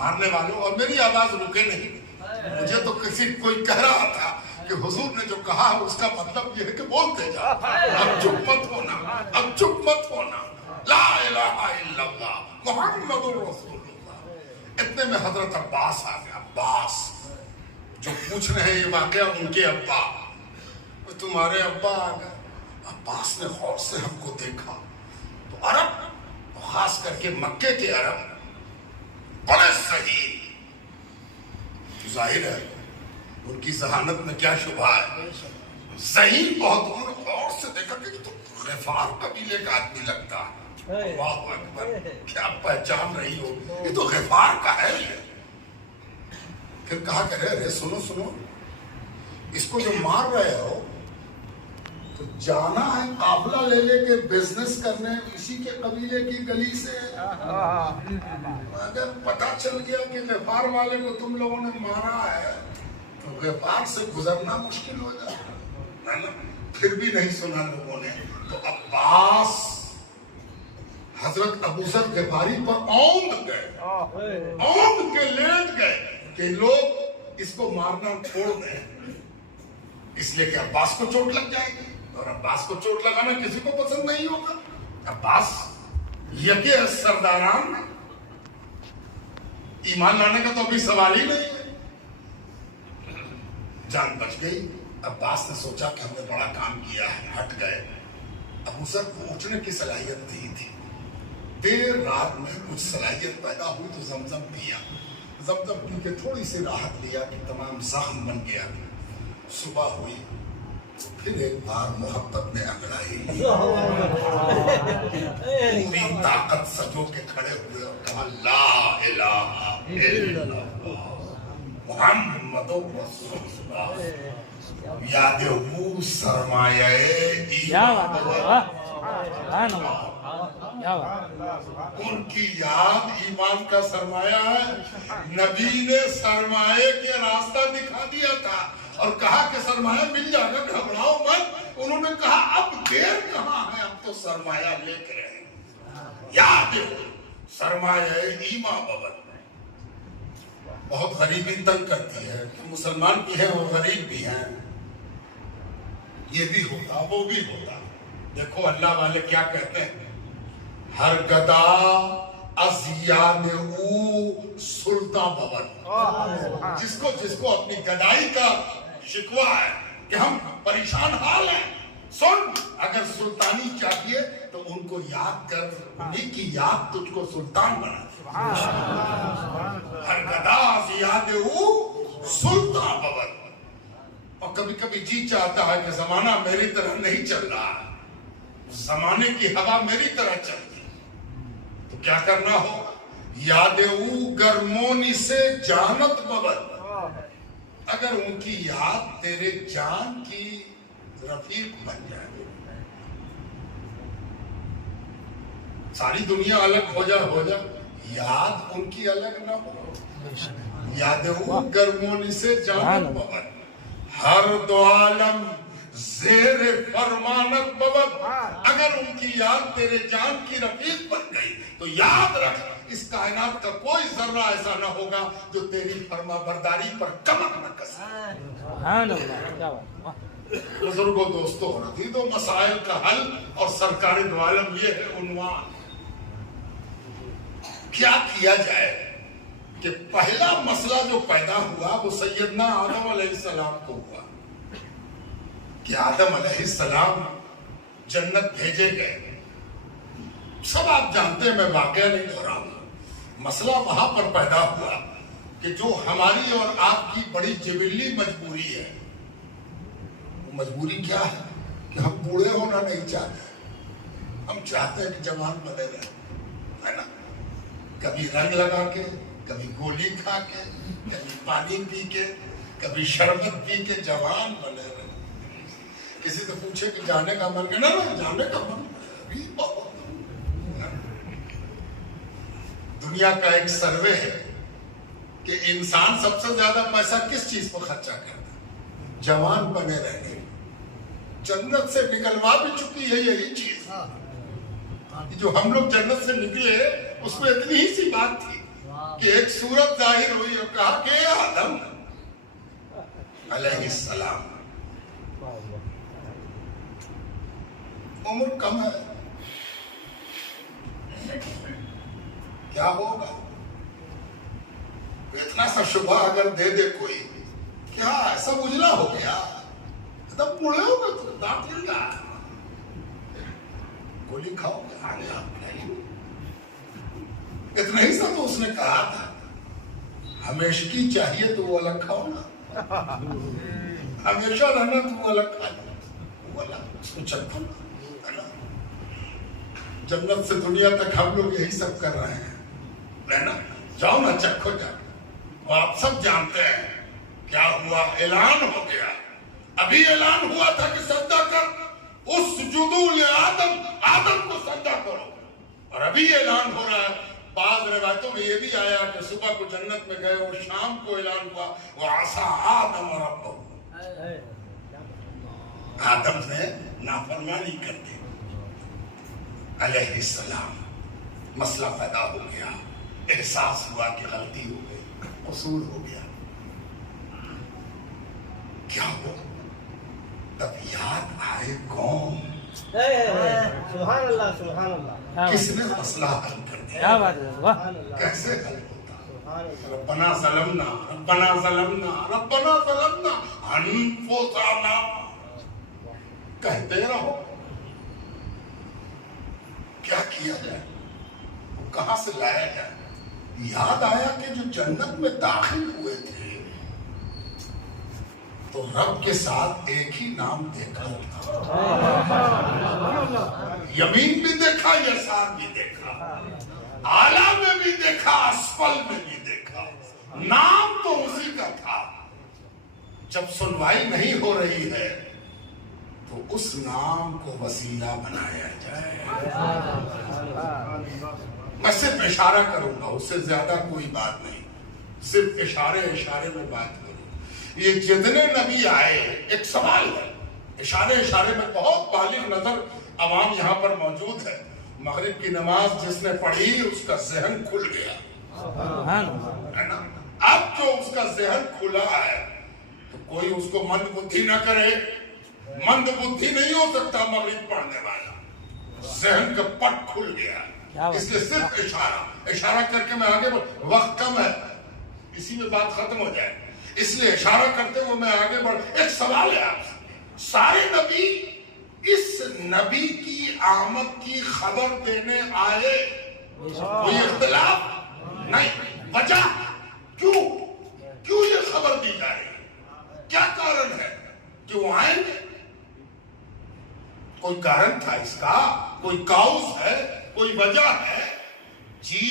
مارنے والوں، اور میری آواز رکے نہیں. مجھے تو کوئی کہہ رہا تھا کہ حضور نے جو کہا اس کا مطلب یہ ہے کہ بولتے جا، اب چپ مت ہونا، اب چپ مت ہونا. لا الہ الا اللہ محمد رسول اللہ. اتنے میں حضرت عباس آ گیا. عباس جو پوچھ رہے ہیں یہ واقعہ ان کے ابا، تمہارے ابا آ گئے. عباس نے غور سے ہم کو دیکھا تو عرب، خاص کر کے مکے کے عرب بڑے صحیح، ظاہر ہے ان کی ذہانت میں کیا شبہ ہے، صحیح بہت. انہوں نے غور سے دیکھا کہ تو غفار قبیلے کا آدمی لگتا ہے. اللہ اکبر، کیا پہچان رہی ہو، یہ تو غفار کا ہے. پھر کہا کہ رے سنو سنو، اس کو جو مار رہے ہو تو جانا ہے قافلہ لے لے کے بزنس کرنے اسی کے قبیلے کی گلی سے. اگر پتہ چل گیا کہ غفار والے کو تم لوگوں نے مارا ہے تو غفار سے گزرنا مشکل ہو جائے نا. پھر بھی نہیں سنا لوگوں نے. تو عباس حضرت ابو ذر غفاری پر اوند گئے، اوند کے لیٹ گئے کہ لوگ اس کو مارنا چھوڑ دیں، اس لیے کہ عباس کو چوٹ لگ جائے گی، اور عباس کو چوٹ لگانا کسی کو پسند نہیں ہوگا. عباس یکے سرداران، ایمان لانے کا تو ابھی سوال ہی نہیں ہے. جان بچ گئی. عباس نے سوچا کہ ہم نے بڑا کام کیا ہے، ہٹ گئے. ابو ذر کو اٹھنے کی صلاحیت نہیں تھی. دیر رات میں کچھ صلاحیت پیدا ہوئی تو زمزم پیا. زمزم پی کے تھوڑی سی راحت لیا کہ تمام زخم بن گیا. صبح ہوئی پھر ایک بار محبت نے انگڑائی، پوری طاقت سجو کے کھڑے ہوئے اور کہا لا الہ الا اللہ محمد رسول اللہ. یاد او سرمایہ ایمان، ان کی یاد ایمان کا سرمایہ ہے. نبی نے سرمایہ کے راستہ دکھا دیا تھا اور کہا کہ سرمایہ مل جائے گا، گھبراؤ مت. انہوں نے کہا اب دیر کہاں ہے، اب تو سرمایہ لے کے رہے. یاد سرمایہ ایمان بابت. بہت غریبی تنگ کرتی ہے کہ مسلمان بھی ہیں اور غریب بھی ہیں. یہ بھی ہوتا وہ بھی ہوتا. دیکھو اللہ والے کیا کہتے ہیں، ہر گدا ازیان او سلطان بابت. جس کو اپنی گدائی کا شکوہ ہے کہ ہم پریشان حال ہیں، سن اگر سلطانی چاہیے تو ان کو یاد کر، انہیں کی یاد تجھ کو سلطان بنا. ہر گدا ازیان او سلطان بابت. اور کبھی کبھی جی چاہتا ہے کہ زمانہ میری طرح نہیں چل رہا ہے، زمانے کی ہوا میری طرح چلتی، تو کیا کرنا ہوگا. یاد او گرمونی سے جانت ببد. اگر ان کی یاد تیرے جان کی رفیق بن جائے، ساری دنیا الگ ہو جائے، یاد ان کی الگ نہ ہو. یاد او گرمونی سے جانت ببد. ہر دو عالم زیر فرمانت ببد. اگر ان کی یاد تیرے جان کی رفیق بن گئی تو یاد رکھ اس کائنات کا کوئی ذرہ ایسا نہ ہوگا جو تیری فرما برداری پر کمر نہ کسے. بزرگوں دوستوں، عقید و مسائل کا حل اور سرکار دو عالم یہ ہے عنوان. کیا کیا جائے کہ پہلا مسئلہ جو پیدا ہوا وہ سیدنا آدم علیہ السلام کو ہوا کہ آدم علیہ السلام جنت بھیجے گئے. سب آپ جانتے ہیں، میں واقعہ نہیں دہراؤں گا. مسئلہ وہاں پر پیدا ہوا کہ جو ہماری اور آپ کی بڑی جبلی مجبوری ہے، وہ مجبوری کیا ہے کہ ہم بوڑھے ہونا نہیں چاہتے. ہم چاہتے ہیں کہ جوان بنے رہیں، ہے نا. کبھی رنگ لگا کے، کبھی گولی کھا کے، کبھی پانی پی کے، کبھی شربت پی کے جوان بنے رہے. کسی سے پوچھے کہ جانے کا من کرنا، جانے کا من بھی بہت. دنیا کا ایک سروے ہے کہ انسان سب سے زیادہ پیسہ کس چیز پر خرچہ کرتا ہے؟ جوان بنے رہنے. جنت سے نکلوا بھی چکی ہے یہی چیز. جو ہم لوگ جنت سے نکلے اس میں اتنی ہی سی بات تھی کہ ایک صورت ظاہر ہوئی اور کہا کہ آدم علیہ السلام عمر کم ہے، کیا ہوگا؟ اتنا سا شبہ اگر دے دے کوئی، کیا ایسا اجلا ہو گیا؟ تب بوڑھے ہو گئے تو دانت ہل گیا، گولی کھاؤ گے آگے آپ نہیں۔ اتنا ہی سا تو اس نے کہا تھا ہمیشگی چاہیے تو وہ الگ کھاؤ نا، ہمیشہ رہنا تو وہ الگ کھا لو، وہ الگ اس کو چکھو نا۔ جنت سے دنیا تک ہم لوگ یہی سب کر رہے ہیں، رہنا جاؤ نا، چکھو جا۔ آپ سب جانتے ہیں کیا ہوا، اعلان ہو گیا، ابھی اعلان ہوا تھا کہ سجدہ کر، اسجدوا لآدم، آدم کو سجدہ کرو، اور ابھی اعلان ہو رہا ہے۔ بعض روایتوں میں یہ بھی آیا کہ صبح کو جنت میں گئے اور شام کو اعلان ہوا وَعَصَىٰ آدَمَ رَبَّهُ، آدم نے نافرمانی کر دی علیہ السلام۔ مسئلہ پیدا ہو گیا، احساس ہوا کہ غلطی ہو گئی، قصور ہو گیا، کیا ہو؟ تب یاد آئے کون؟ سبحان اللہ سبحان اللہ، کس نے مسئلہ حل کر دیا؟ کیا بات ہے، کیسے حل ہوتا؟ ربنا ظلمنا ربنا ظلمنا ربنا ظلمنا انفسنا، کہتے رہو، کیا کیا جائے؟ وہ کہاں سے لایا جائے؟ یاد آیا کہ جو جنت میں داخل ہوئے تھے تو رب کے ساتھ ایک ہی نام دیکھا تھا، یمین بھی دیکھا، یسار بھی دیکھا، اعلیٰ میں بھی دیکھا، اسفل میں بھی دیکھا، نام تو اسی کا تھا۔ جب سنوائی نہیں ہو رہی ہے تو اس نام کو وسیلہ بنایا جائے۔ میں صرف اشارہ کروں گا، اس سے زیادہ کوئی بات نہیں، صرف اشارے میں بات کروں۔ یہ جتنے نبی آئے، ایک سوال ہے، اشارے میں بہت بالغ نظر عوام یہاں پر موجود ہے۔ مغرب کی نماز جس نے پڑھی اس کا ذہن کھل گیا ہے نا۔ اب جو اس کا ذہن کھلا ہے تو کوئی اس کو مند بدھی نہ کرے، مند بدھی نہیں ہو سکتا مغرب پڑھنے والا، ذہن کا پٹ کھل گیا، اس لیے صرف اشارہ کر کے میں آگے وقت کم ہے، اسی میں بات ختم ہو جائے، اس لیے اشارہ کرتے ہوئے میں آگے بڑھ۔ ایک سوال ہے آپ سے، سارے نبی اس نبی کی آمد کی خبر دینے آئے، کوئی اختلاف نہیں، وجہ کیوں یہ خبر دی جا رہی ہے؟ کیا کارن ہے کہ وہ آئیں گے؟ کوئی کارن تھا اس کا، کوئی کاؤس ہے، کوئی وجہ ہے؟ جی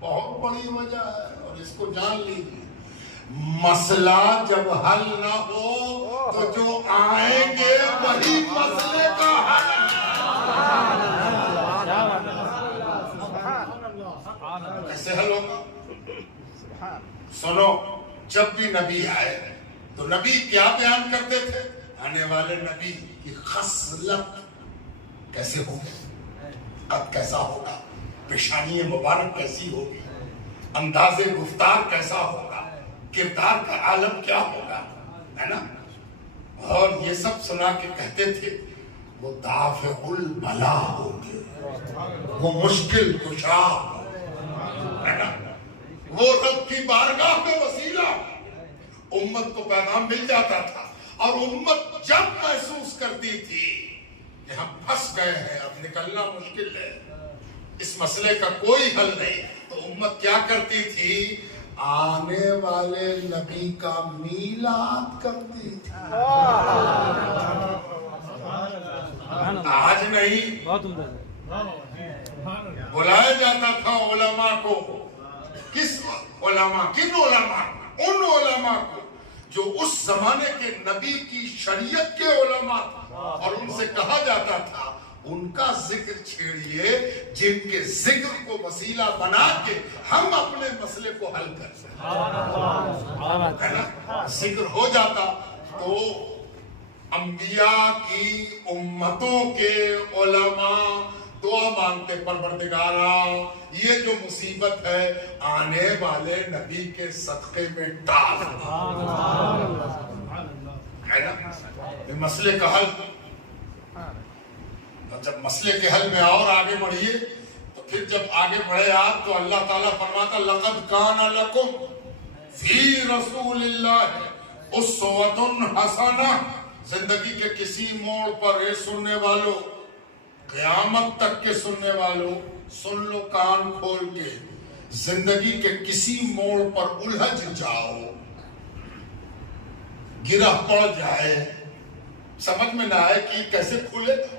بہت بڑی وجہ ہے، اور اس کو جان لیجیے، مسئلہ جب حل نہ ہو تو جو آئیں گے وہی مسئلے کا حل۔ کیسے حل ہوگا؟ سنو، جب بھی نبی آئے تو نبی کیا بیان کرتے تھے؟ آنے والے نبی کی خصلت کیسے ہوگی، قد کیسا ہوگا، پیشانی مبارک کیسی ہوگی، انداز گفتار کیسا ہوگا، کردار کا عالم کیا ہوگا، ہے نا۔ اور یہ سب سنا کے کہتے تھے وہ دافع البلا ہوگے، وہ مشکل کشا ہے نا، وہ رب کی بارگاہ میں وسیلہ۔ امت کو پیغام مل جاتا تھا اور امت جب محسوس کرتی تھی کہ ہم پھنس گئے ہیں، اب نکلنا مشکل ہے، اس مسئلے کا کوئی حل نہیں، تو امت کیا کرتی تھی؟ آنے والے نبی کا میلاد کرتی تھی۔ آج نہیں، بلایا جاتا تھا علماء کو، کس علماء؟ کن علماء؟ ان علماء کو جو اس زمانے کے نبی کی شریعت کے علماء تھے، اور ان سے کہا جاتا تھا ان کا ذکر چھیڑیے جن کے ذکر کو وسیلہ بنا کے ہم اپنے مسئلے کو حل کر سکیں، ہے نا۔ ذکر ہو جاتا تو انبیاء کی امتوں کے علماء دعا مانگتے پروردگارا یہ جو مصیبت ہے آنے والے نبی کے صدقے میں ڈال ہے نا. مسئلے کا حل. جب مسئلے کے حل میں اور آگے بڑھیے تو پھر جب آگے بڑھے آپ تو اللہ تعالیٰ فرماتا لقد کان لکم فی رسول اللہ اسوۃ حسنہ. زندگی کے کسی موڑ پر اے سننے والوں قیامت تک کے سننے والوں سن لو کان کھول کے. زندگی کے کسی موڑ پر الجھ جاؤ گرہ پڑ جائے سمجھ میں نہ آئے کہ کیسے کھلے گا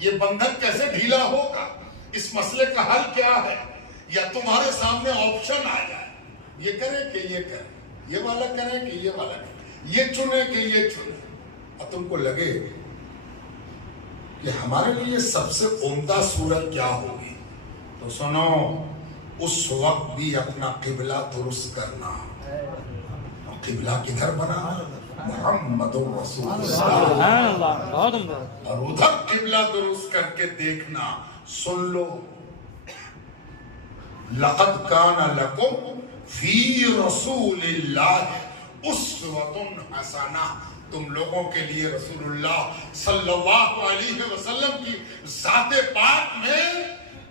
یہ بندھن کیسے ڈھیلا ہوگا اس مسئلے کا حل کیا ہے یا تمہارے سامنے آپشن آ جائے یہ کریں کہ یہ کریں یہ والا کریں کہ یہ والا کریں یہ چنیں کہ یہ چنیں اور تم کو لگے کہ ہمارے لیے سب سے عمدہ صورت کیا ہوگی تو سنو اس وقت بھی اپنا قبلہ درست کرنا. قبلہ کدھر بنا محمد رسول اللہ اور ادھر قبلہ درست کر کے دیکھنا. سن لو لقد کان لکم فی رسول اللہ اسوۃ حسنہ. تم لوگوں کے لیے رسول اللہ صلی اللہ علیہ وسلم کی ذات پاک میں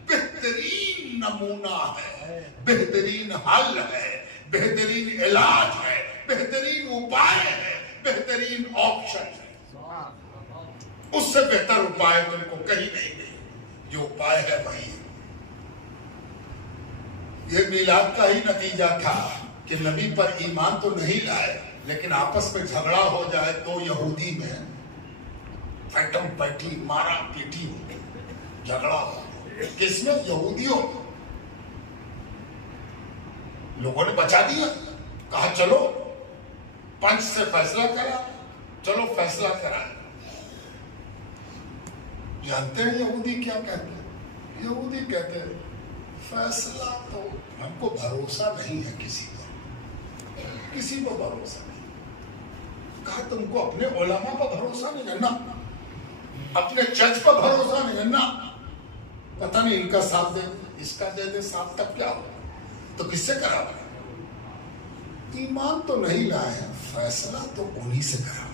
بہترین نمونہ ہے بہترین حل ہے بہترین علاج ہے بہترین اپائے ہے بہترین آپشن ہے. اس سے بہتر اپائے تم کو کہیں نہیں ملے. جو اپائے ہے وہی یہ میلاد کا ہی نتیجہ تھا کہ نبی پر ایمان تو نہیں لائے لیکن آپس میں جھگڑا ہو جائے تو یہودی میں پھٹم پٹی مارا پیٹی جھگڑا ہو کس میں یہودیوں لوگوں نے بچا دیا کہا چلو پنچ سے فیصلہ کرا چلو فیصلہ کرا. جانتے ہیں یہودی کیا کہتے ہیں یہودی کہتے ہیں فیصلہ تو ہم کو بھروسہ نہیں ہے کسی کو بھروسہ نہیں. کہا تم کو اپنے علماء پر بھروسہ نہیں کرنا اپنے جج پر بھروسہ نہیں کرنا پتہ نہیں ان کا ساتھ دے اس کا دے دے ساتھ تک کیا ہو تو کس سے کرا ایمان تو نہیں لائے فیصلہ تو انہی سے کرا.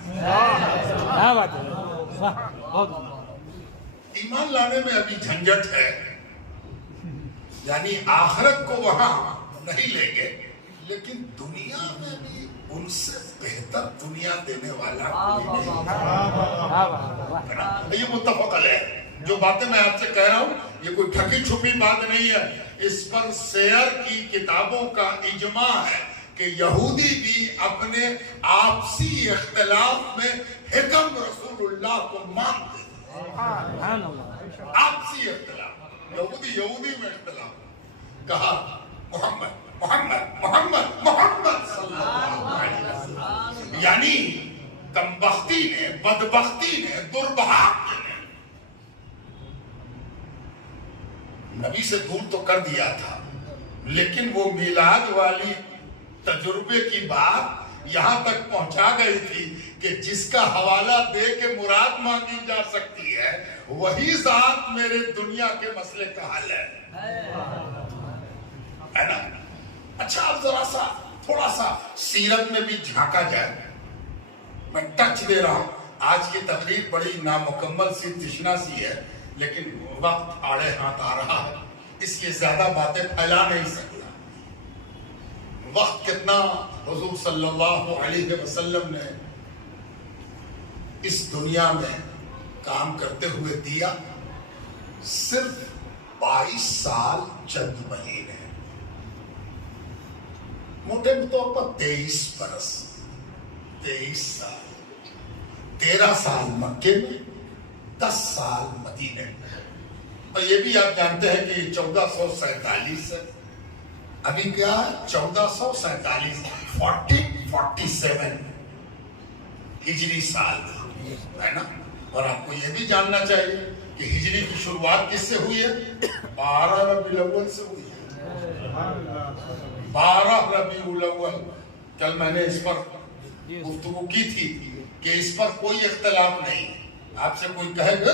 ایمان لانے میں ابھی جھنجٹ ہے یعنی آخرت کو وہاں نہیں لیں گے لیکن دنیا میں بھی ان سے بہتر دنیا دینے والا یہ متفق علیہ ہے. جو باتیں میں آپ سے کہہ رہا ہوں یہ کوئی ٹھکی چھپی بات نہیں ہے. اس پر سیر کی کتابوں کا اجماع ہے کہ یہودی بھی اپنے آپسی اختلاف میں حکم رسول اللہ کو مانتے ہیں. آپسی اختلاف یہودی میں اختلاف کہا محمد محمد محمد محمد صلی اللہ علیہ وسلم یعنی کمبختی نے بدبختی نے دربھاگ نے نبی سے دور تو کر دیا تھا لیکن وہ میلاد والی تجربے کی بات یہاں تک پہنچا گئی تھی کہ جس کا حوالہ دے کے مراد مانگی جا سکتی ہے وہی ذات میرے دنیا کے مسئلے کا حل ہے نا. اچھا اب ذرا سا تھوڑا سا سیرت میں بھی جھانکا جائے. میں ٹچ دے رہا ہوں آج کی تقریر بڑی نامکمل سی تشنا سی ہے لیکن وقت آڑے ہاتھ آ رہا ہے اس لیے زیادہ باتیں پھیلا نہیں سکتا. وقت کتنا حضور صلی اللہ علیہ وسلم نے اس دنیا میں کام کرتے ہوئے دیا صرف 22 سال چند مہینے موٹے طور پر 23 برس 23 سال 13 سال مکے میں 10 سال مدینے میں. اور یہ بھی آپ جانتے ہیں کہ 1447 ہے ابھی کیا ہے 1447 1447 ہجری سال ہے نا. اور آپ کو یہ بھی جاننا چاہیے کہ ہجری کی شروعات کس سے ہوئی ہے 12 ربیع الاول سے ہوئی ہے 12 ربیع الاول. کل میں نے اس پر گفتگو کی تھی کہ اس پر کوئی اختلاف نہیں. آپ سے کوئی کہے گا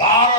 12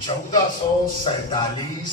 1447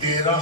13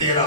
13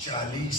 40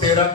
13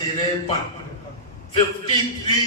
53, 53।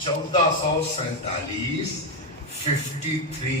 1447 53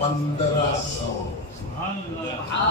1500।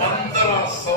1500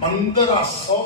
1500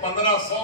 1500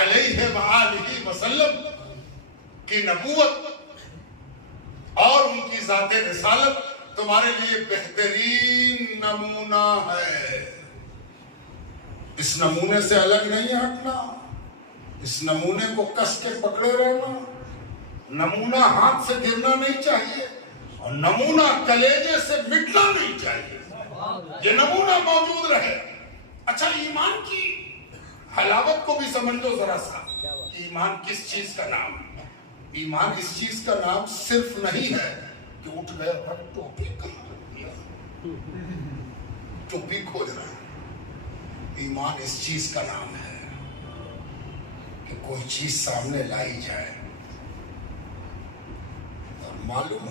علیہ وآلہ وسلم کی نبوت اور ان کی ذات رسالت تمہارے لیے بہترین نمونہ ہے. اس نمونے سے الگ نہیں ہٹنا، اس نمونے کو کس کے پکڑے رہنا. نمونہ ہاتھ سے گرنا نہیں چاہیے اور نمونہ کلیجے سے مٹنا نہیں چاہیے. یہ نمونہ موجود رہے. اچھا، ایمان کی حلاوت کو بھی سمجھ لو ذرا سا. ایمان کس چیز کا نام ہے؟ ایمان اس چیز کا نام صرف نہیں ہے کہ اٹھ گیا اور ٹوپی کہاں رکھ دیا، ٹوپی کھوج رہا ہے. ایمان اس چیز کا نام ہے کہ کوئی چیز سامنے لائی جائے اور معلوم